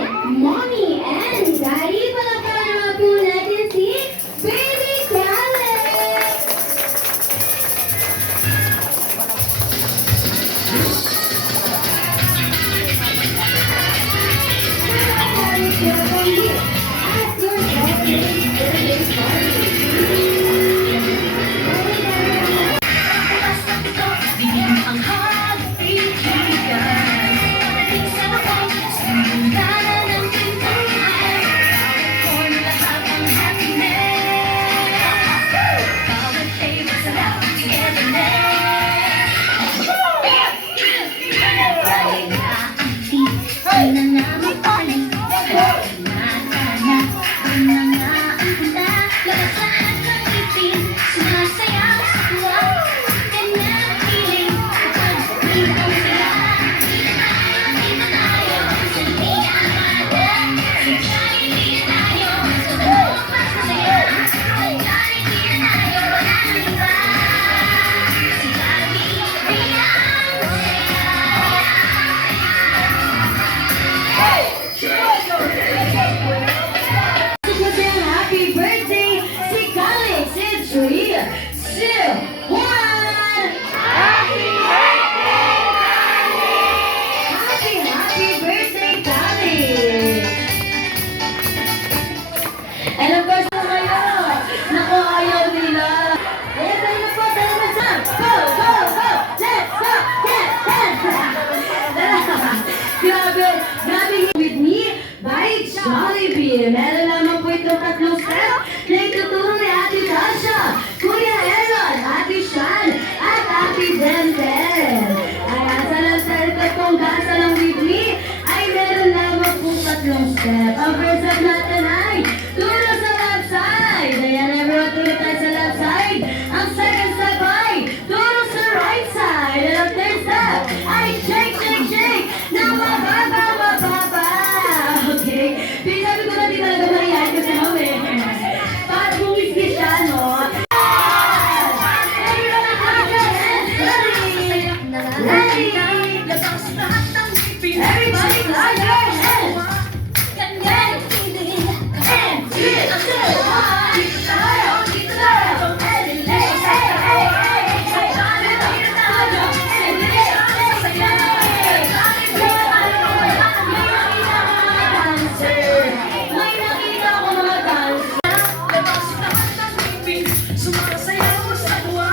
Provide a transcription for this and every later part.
Mommy and Daddy, palakpakan naman po natin si Baby Caleb! Welcome here at your birthday party. Ang hag-iigan Pagdating sa labay Simulan ng pintuan For lahat ang happiness Bawat table sa lahat togetherness Ay naanti Ay nanamataling Nagana Ay nangaangkunda Labasan ng ipin Sumasayaw sa tuwa Ganyan ang feeling Kapag sabihin ang saya Dito tayo Sa liya ang mata Sa Jollibee na tayo Sa dalawang masasaya Sa Jollibee na tayo Wala nang iba Sa Jollibee Liya ang Masayang happy birthday si Caleb, si 3, 2, 1! Happy birthday, Caleb! And of course, kayo, naku, ayaw nila. Eh, tayo na po, tayo na sa go, go, go! Let's go! Yes, yes! Grabe with me by Jollibee. Meron lamang po itong tatlong step na ituturo ni Ate Tasha, Kuya Aaron, Ate Shan, at Ate Denzel. Kaya sa lantar ko itong gasa ng with me ay meron lamang po tatlong step. Ang first step natin ay turo sa left side. Ayan, everyone, turo tayo sa left side. Ang second step ay turo sa right side. And ang third step ay shake, shake, shake na mababa, mababa. Okay? Pinasabi ko na di talaga marihan kasi mami. Para bumisgi siya, no? Everyone, ready? Labas lahat ng ipin Everybody, clap your hands! Ganyan ang feeling And three, two, one. Dito tayo, dito tayo Hey, hey, hey, hey, hey, Sa hey. Jollibee na tayo Sa liya ang saya May nakita ako mga dancer. Labas lahat ng ipin Sumasayaw sa tuwa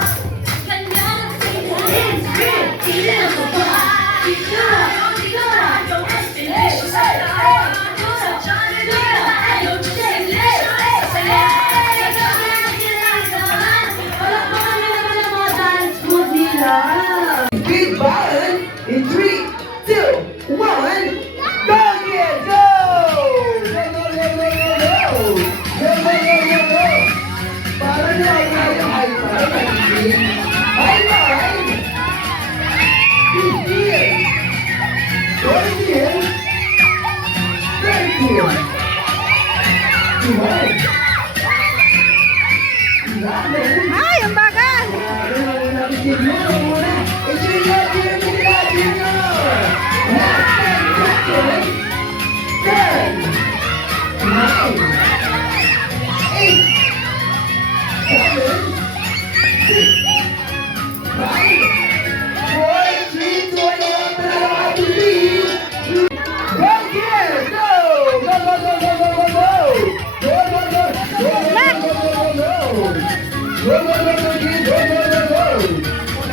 Ganyan ang feeling Tingnan mo ba? Dito tayo, dito tayo Destination sa tayo Sa Jollibee na tayo Destination sa saya Palakpakan nyo naman ang mga dance moves nila. Big button in 3, 2, 1. Go kids, go! Go, go, go, go, go, go! Go, go, go, go, go! Para na high five. High five! Good deal. Good deal. Very good. Good. Grabe. Ay, ang bagal!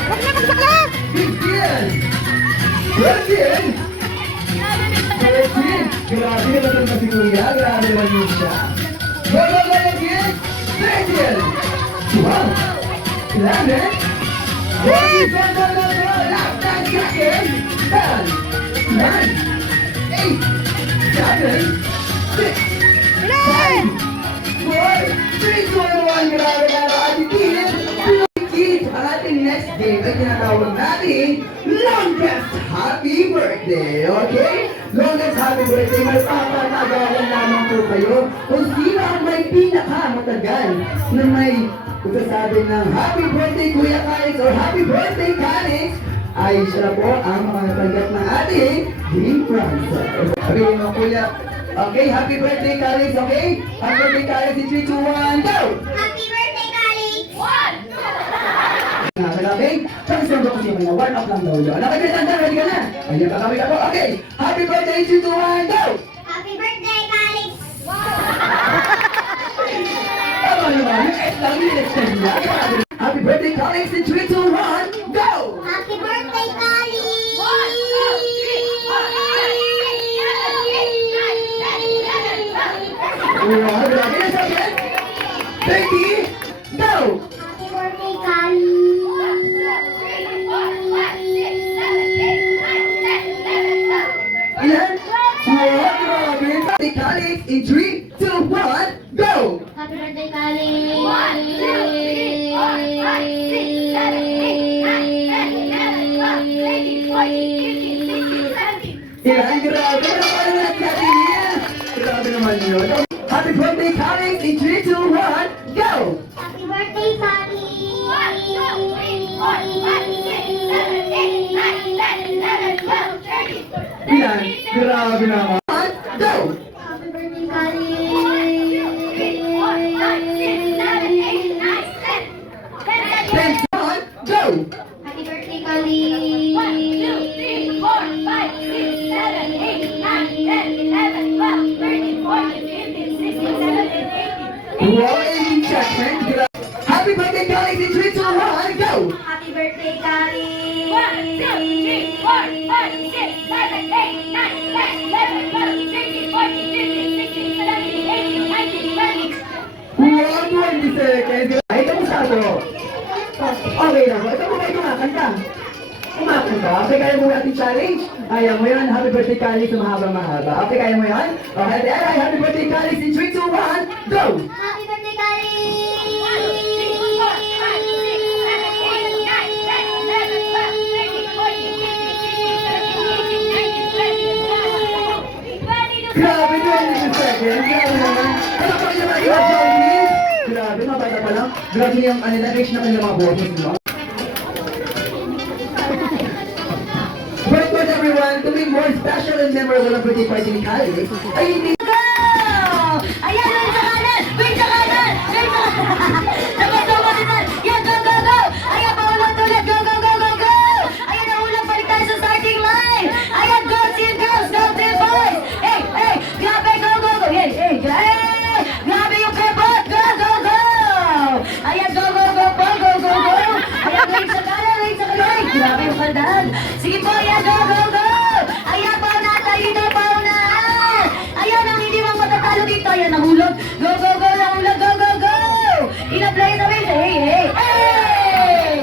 Huwag na magsaklap! Grabe naman ang kasi kuya, grabe naman yun siya. Go, go, go, go, kids! Second! Wow! Grabe! Go, go, go, go, go! Last 10 seconds! 10, 9, 8, 7, 6, 5, 4, 3, 2, 1, grabe na ang ating kids! Ang ating next game ay tinatawag natin Longest Happy Birthday! Okay? Longest Happy Birthday, may papatagalan lamang po kayo kung sino ang may pinakamatagal na may magsasabi ng Happy Birthday Kuya Calix or Happy Birthday Calix ayos na po ang mga pagkat ng ating Team Francis. Okay, mga kuya. Okay, happy birthday, Calix. Okay? Happy birthday, Calix. In 3, 2, 1, go! Happy birthday, Calix! Okay? Tapos lang ko siya mga warm up lang daw yun. Okay, Santa, ready ka na? Ayan, kakawin ako. Okay, happy birthday, 3, 2, 1, go! Happy birthday, Calix! Tama naman, yung S lang, yung extend niya. Happy birthday, Calix. In 3, 2, 1, go! Happy birthday, Calix! Wow, grabe na sabi. 30, go! Happy birthday, Calix! Ilan? Wow, grabe. Happy Calix. In 3, 2, 1, go! Happy birthday, Calix! 1, 2, 3, 4, 5, 6, 7, 8, 9, 10, 11, 12, 13, 14, 15, 16, 17, Ilan? Grabe. Ano na natin niya? Grabe naman yun. Happy birthday, Calix. In 3, 2, 1, go! Happy birthday, Calix! 1, 2, 3, 4, 5, 6, 7, 8, 9, 10, 11, 12, 13, 14, Ilan? Grabe naman. Go! Happy birthday, Calix! 10, 1, go! Happy birthday, Calix! Wow, 18 seconds. Gra- Happy birthday, Calix. In 3, 2, 1, go! Happy birthday, Calix! 1, 2, 3, 4, 5, 6, 7, 8, 9, 10, 11, 12, 13, 14, 15, 16, 17, 18, 19, 20. Wow, 20 seconds. Ay, kamusta ako? Okay na ba? Ito mo kayo kumakanta. Kumakanta. Okay, kaya mo ating challenge? Ayaw mo yan. Happy birthday, Calix. Mahaba-mahaba. Okay, kaya mo yan? Okay, ay, happy birthday, Calix. In 3, 2, 1, go! Happy birthday, Calix! 1, 2, 3, 4, 5, 6, 7, 8, 9, 10, 11, 12, 13, 14, 15, 16, 17, 18, 19, 20. Grabe, 20 seconds. Grabe naman. Ano pa rin naman yung Johnny? Grabe, mabata pa lang. Grabe yung reach na kanilang mga boses, no? But for everyone, to be more special and memorable ang birthday party ni Calix, ay hindi Ayan, wait sa kanan! Wait sa kanan! Wait sa kanan! Sabay-sabay din! Yan, go, go, go! Ayan, paulat ulit! Go, go, go, go, go! Ayan, naulang balik tayo sa starting line! Ayan, go, team girls! Go, team boys! Hey, hey! Grabe, go, go, go! Hey, hey! Hey! Grabe yung kebot! Go, go, go! Ayan, go, go, go, go, go, go, go! Ayan, wait sa kanan! Wait sa kanan! Grabe yung kandaan! Sige po, ayan, go, go, go! Ayan, pauna tayo na, pauna! Ayan, ang hindi mang matatalo dito. Ayan, nahulog. Go, go, go, nahulog. Go, go, go. In-apply sa waist. Hey, hey, hey.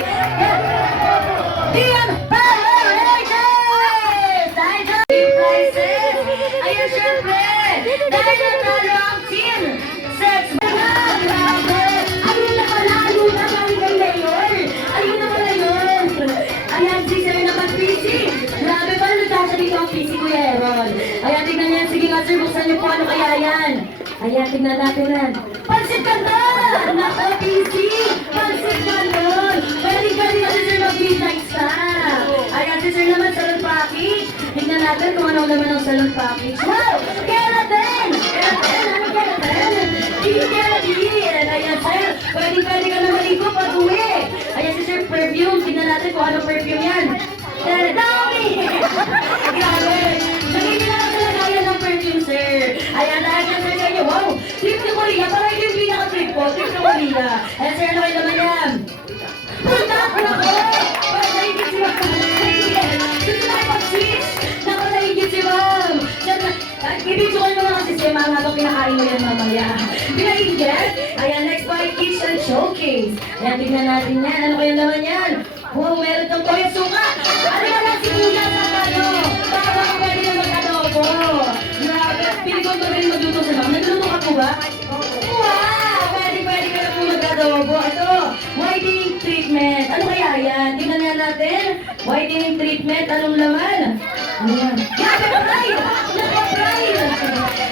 Diyan, Paradise! Dahil sa team prizes. Ayan, syempre. Dahil natalo ang team. Sex. Grabe. Ayun na pala. Ayun na pala yun. Ayun na pala yun. Ayan, si Sir naman PC. Grabe pala nagkasa dito ang PC, Kuya Aaron. Ayan, tignan niyan. Sige nga, sir, buksan niyo po ano kaya yan. Ayan, tignan natin yan. Pansit Canton! Naka PC! Pansit Canton! Galing-galing si sir mag-midnight snack. Ayan, si sir naman, salon package. Tignan natin kung ano naman ang salon package. Wow! Keratin! Keratin! Ano keratin? Keratin! Ayan, sir. Pwede ka na maligo pag-uwi. Ayan, si sir, perfume. Tignan natin kung ano perfume yan. Naomi! Grabe! Nagiging na talaga yan ng perfume, sir. Ayan, dahil yan, sir, sa inyo. Wow! Trip ni Korea. Parang ito yung pinaka-trip ko. Trip ni Korea. Ayan, sir, ano kayo naman yan? Punta ako na ko! Parang naigit si Ma'am. Gusto na pag-switch. Naku, naigit si Ma'am. Ibig ko naman kasi si Ma'am habang pinakain mo yan mamaya. Pinaigit? Ayan, next by Kitchen Showcase. Ayan, tignan natin yan. Ano kayo naman yan? Wow, meron kang toyo suka! Ano ba lang si Kuya sa ano? Para ka pwede na mag-adobo! Grabe! Pili ko ito rin magluto sa mga. Nagluto ka po ba? Wow! Pwede ka na po mag-adobo. Ito, whitening treatment. Ano kaya yan? Tingnan nga natin. Whitening treatment. Anong laman? Ano yan? Grabe! Pride! Naka-pride!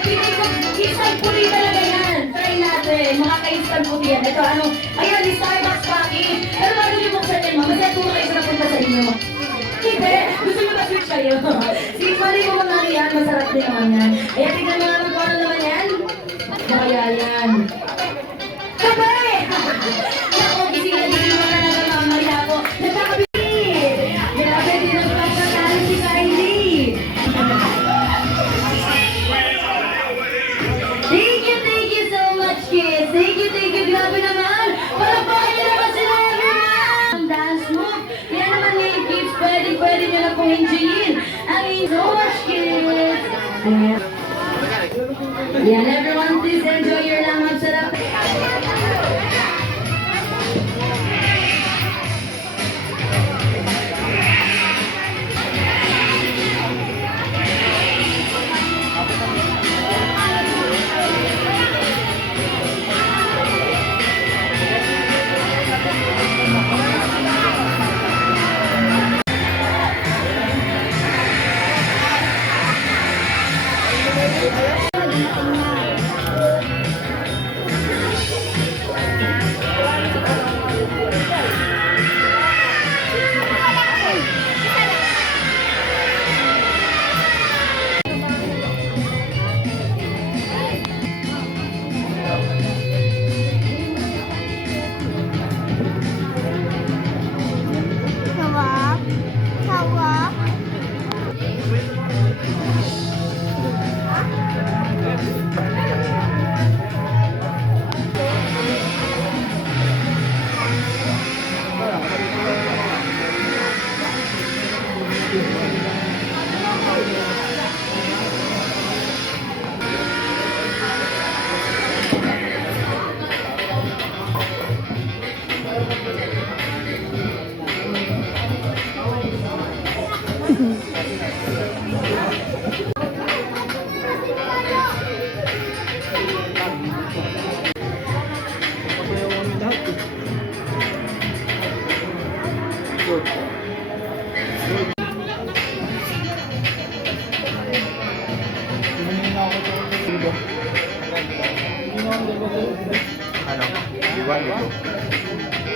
Pili ko, instant puti talaga yan. Try natin. Makaka-instant puti yan. Ito, ano? Ayan, Starbucks package. Pero bago niyo buksan yan, ma'am. Kasi tulo kayo sa napunta sa inyo. kayo. Sige, pwede mo mga yan. Masarap din naman yan. Eh, tignan mo naman kung ano naman yan. Kaya yan. Kabay! Ako, gising na gising mo talaga mamaya ko. Nagkakabit! Grabe, di nagpapatalo si Kylie. Thank you so much, kids. Thank you. Grabe naman. Palakpakan niyo naman sila everyone. Ang dance move. Yan naman yung kids. Pwede nyo na pong enjoyin. So much, kids. Yan, everyone, please enjoy your lamang sarap.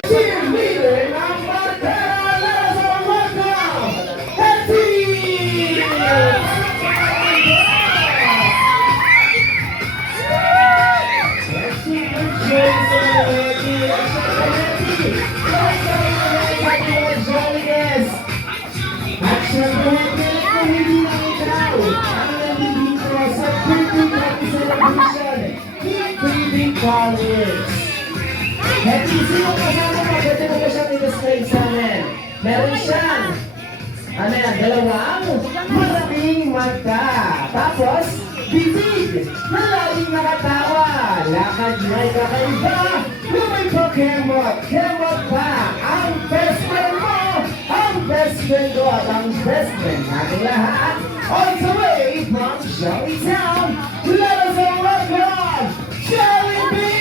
Team leader ng Pantera, let us all welcome Hetty! At syempre, kung hindi lang ikaw ang nandito sa Printing Happy Celebration, Printing College. Happy, sino kasama mo? Pwede mo ba siyang i-describe sa amin? Meron siyang, ano yan, dalawang malaking mata. Tapos, bibig na laging nakatawa. Lakad niya'y kakaiba. Lumay po kemot pa. Ang best friend mo, ang best friend ko at ang best friend natin lahat. All the way from Jolly Town, let us all welcome Jollibee!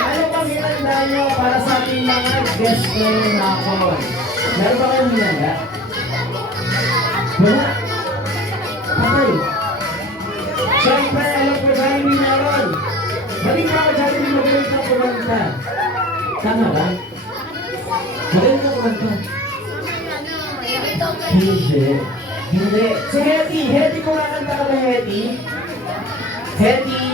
Ano bang hinanda nyo para sa ating mga guest ngayong hapon? Meron ba kayong hinanda? Wala? Okay. Siyempre, alam ko Jollibee meron. Balik na ako Jollibee, magaling ka kumanta. Tama ba? Magaling ka kumanta. Hindi. Si Hetty. Hetty, kumakanta ka ba, Hetty? Hetty.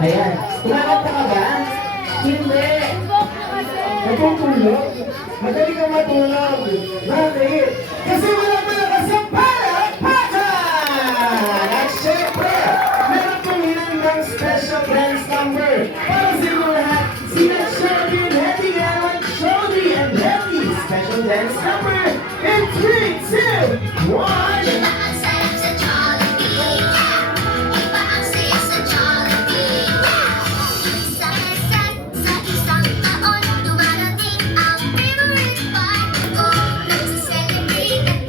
Ayan. Kumakanta ka ba? Hindi. Natutulog? Madali kang matulog. Bakit? Kasi wala mo na kasampalakpakan! At syempre, meron kong hinandang special dance number para sa inyo lahat. Sina Shelby and Hetty Alan, Shelby and Hetty. Special dance number in 3, 2, 1. Celebrate at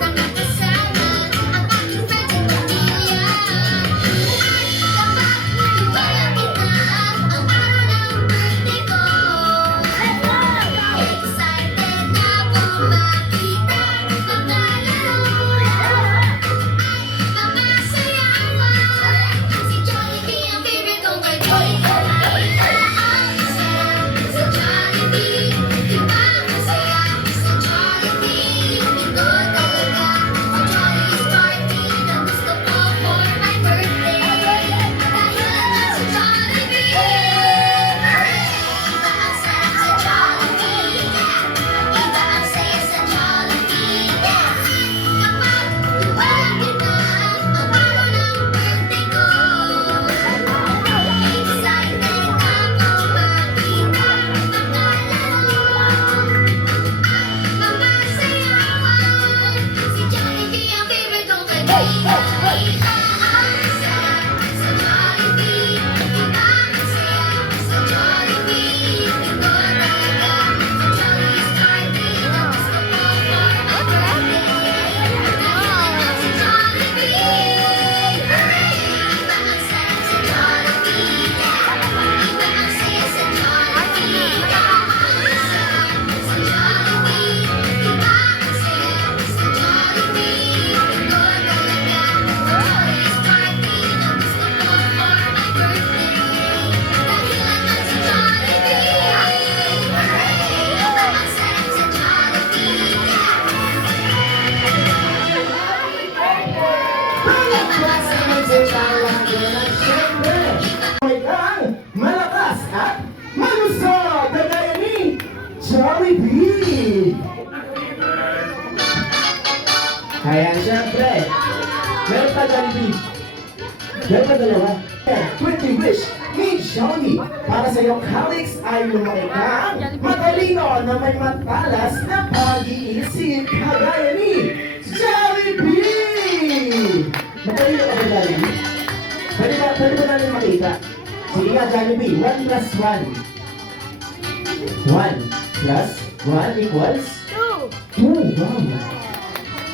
Basta magsasawa ka na siyempre. May kang malakas at malusog. Kagaya ni Jollibee. Kaya siyempre, meron pa Jollibee. Meron pa dalawa. Birthday wish ni Johnny. Para sa iyong Calix ay lumaki kang matalino na may matalas na pag-iisip. Kagaya ni Jollibee. Matalino ka ba, Jollibee? Pwede ba namin makita? Sige nga, Jollibee. 1 plus 1. 1 plus 1 equals? 2. Wow.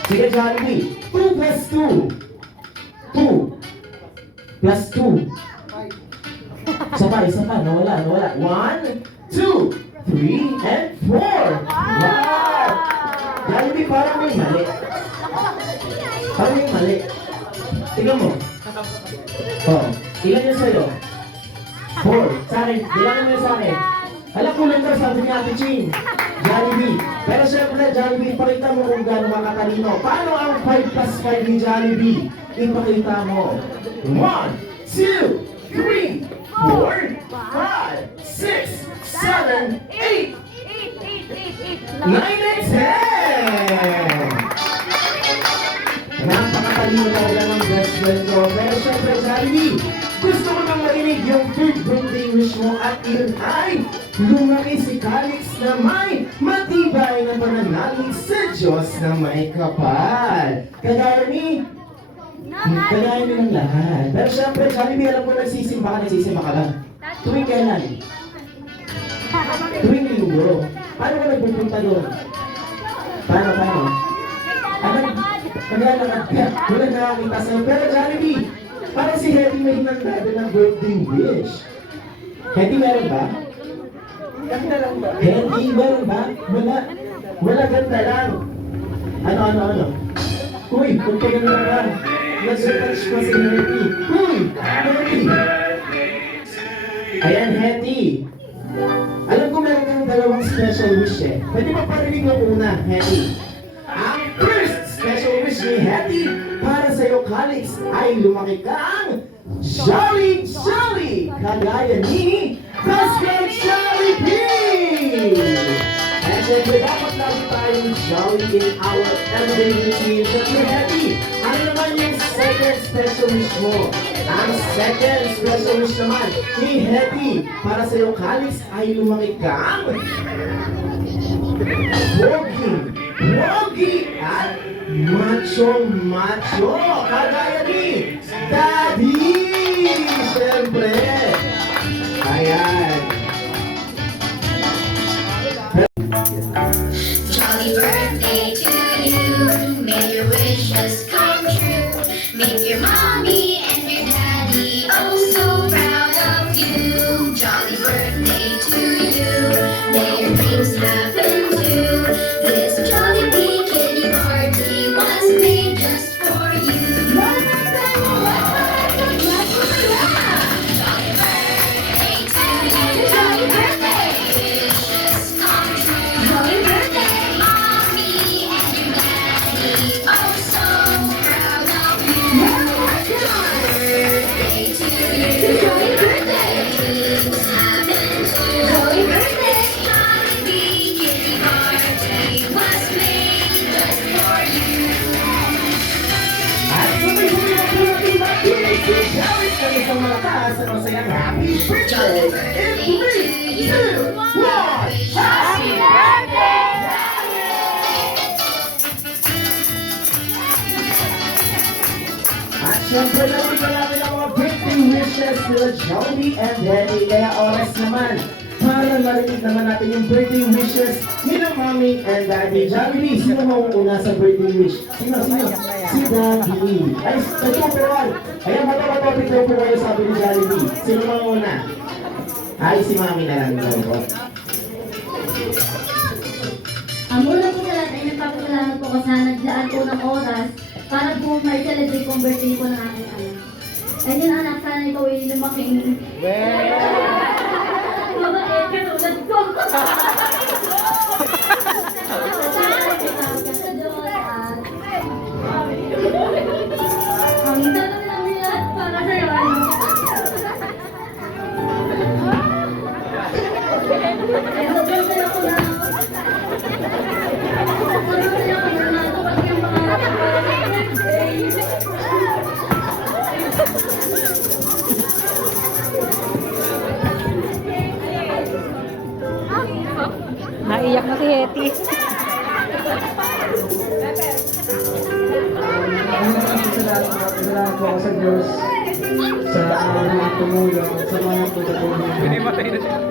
Sige, Jollibee. 2 plus 2. 2 plus 2. Isa pa. Nawala. 1, 2, 3, and 4. Wow! Jollibee, parang may mali. Tingnan mo. Oh, ilan yun sa'yo? 4. Sa akin, ilan mo yun sa akin? Alam ko lang daw, sabi ni Ate Ching. Jollibee. Pero syempre, Jollibee, ipakita mo kung gano'n makatalino. Paano ang 5 plus 5 ni Jollibee? Ipakita mo. 1, 2, 3, 4, 5, 6, 7, 8, 9, and 10! Napakatalino talaga ng best friend ko. Pero syempre, Jollibee, gusto ko nang marinig yung third birthday wish mo at yun ay lumaki si Calix na may matibay na pananalig sa Diyos na may kapal. Kagaya ng lahat. Pero syempre, Jollibee, alam ko nagsisimba ka lang. Tuwing kailan? Tuwing linggo. Paano ka nagpupunta doon? Paano? Naglalakad ka. Wala nakakita sa'yo. Pero Jollibee, parang si Hetty may hinandado ng birthday wish. Hetty, meron ba? Hetty, meron ba? Wala ganda lang. Ano? Uy, kung paganda ka. Nag-search pa si Hetty. Uy, Hetty. Ayan, Hetty. Alam ko meron kang dalawang special wish eh. Pwede ba parinig mo una, Hetty? Ang first special wish ni Hetty para sa iyo, Calix, ay lumaki kang Jolly! Kagaya ni Best Friend Jollibee! At syempre, dapat lagi tayong jolly in our everyday routine. Syempre, Hetty, ano naman yung second special wish mo? Ang second special wish naman ni Hetty para sa iyo, Calix, ay lumaki kang Pogi at macho kagaya ni Daddy! Siyempre! Ayan! Jolly birthday to you. May your wishes come true. Make your mommy and your daddy oh so proud of you. Jolly birthday to you. May your dreams happen too. This Jollibee kitty party was made just for you. Jolly birthday to you. Jolly birthday. Wishes come true. Jolly birthday, mommy and your daddy. Oh, so proud of you. Birthday to you. Jolly birthday. Dreams happen too. Jolly birthday. Jollibee kitty party was made just for you. At sabay-sabay na po natin mag-kinig si Calix na isang malakas at masayang happy birthday! In 3, 2, 1! Happy birthday! At syempre narinig natin ang mga birthday wishes nila Jollibee and Daddy. Kaya oras naman para narinig naman natin yung birthday wishes nila Mommy and Daddy. Jollibee, sino mauuna sa birthday wish? Sino? Si Daddy. Ay, nagtuturuan. Ayan, bato-bato, pito po kayo sabi ni Jollibee. Sino mauuna? Ay, si Mommy na lang daw po. Ang muna po sa lahat ay nagpapasalamat po ko sa naglaan po ng oras para po may celebrate po ang birthday po ng aking anak. And yun anak, sana ikaw ay lumaking... Babae, katulad ko! Sa Diyos at... Ang Naiyak na si Hetty. Salamat po ako sa Diyos sa mga tumulong, sa mga tutulong. Pinimatay na siya.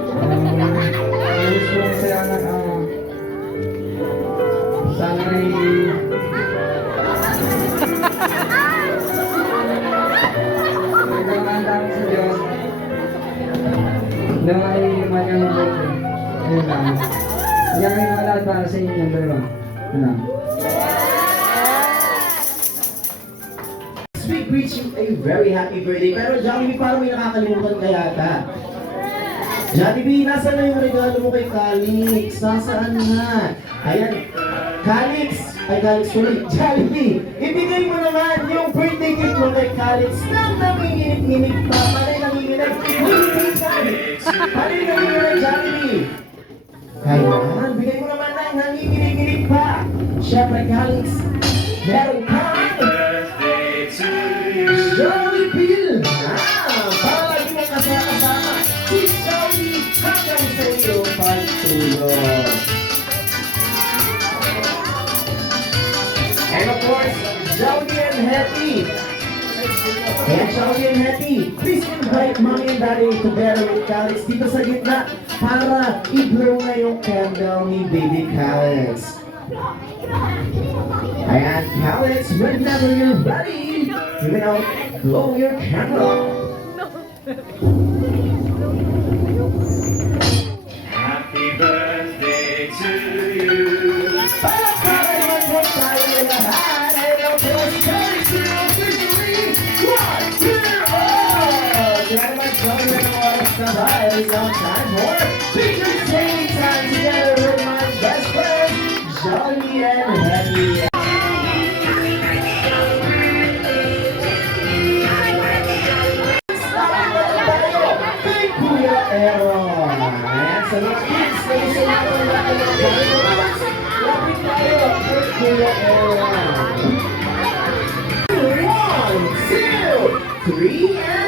Gusto ko saya na sana ay nagkakaan lang sa Diyos na ay manyang birthday. Ayun lang. Gagawin ko lahat para sa inyo, dalawa. Ayun lang. We greet you a very happy birthday. Pero Jollibee, parang may nakakalimutan ka yata. Jollibee, nasa na yung regalo mo kay Calix? Nasaan na? Ayan. Calix! Ay, Calix tuloy. Jollibee, ibigay mo naman yung birthday gift mo kay Calix nang nanginginig-nginig pa. Panay nanginginig. Panay nanginginig, Jollibee. Ayan, bigay mo naman ng nanginginig-nginig pa. Siyempre, Calix, meron ka Jollibee! Para lagi mo kasama si Jollibee hanggang sa iyo pagtulog. And of course, Jollibee and Hetty. And Jollibee and Hetty, please invite Mommy and Daddy together with Calix dito sa gitna para i-blow na yung candle ni Baby Calix. Ayan, Calix, whenever you're ready, you may now blow your candle. Happy birthday to you. Palakpakan naman po tayo lahat. And of course, Calix will officially rock your world. Kaya naman, join na ng oras na ba? It's now time for Picture Taking Time together with my best friend, Jollibee and Hetty. Kuya Aaron. Ayan, sa mga kids na gusto natin natin ang Bibles, lapit tayo kay Kuya Aaron. 1, 2, 3, and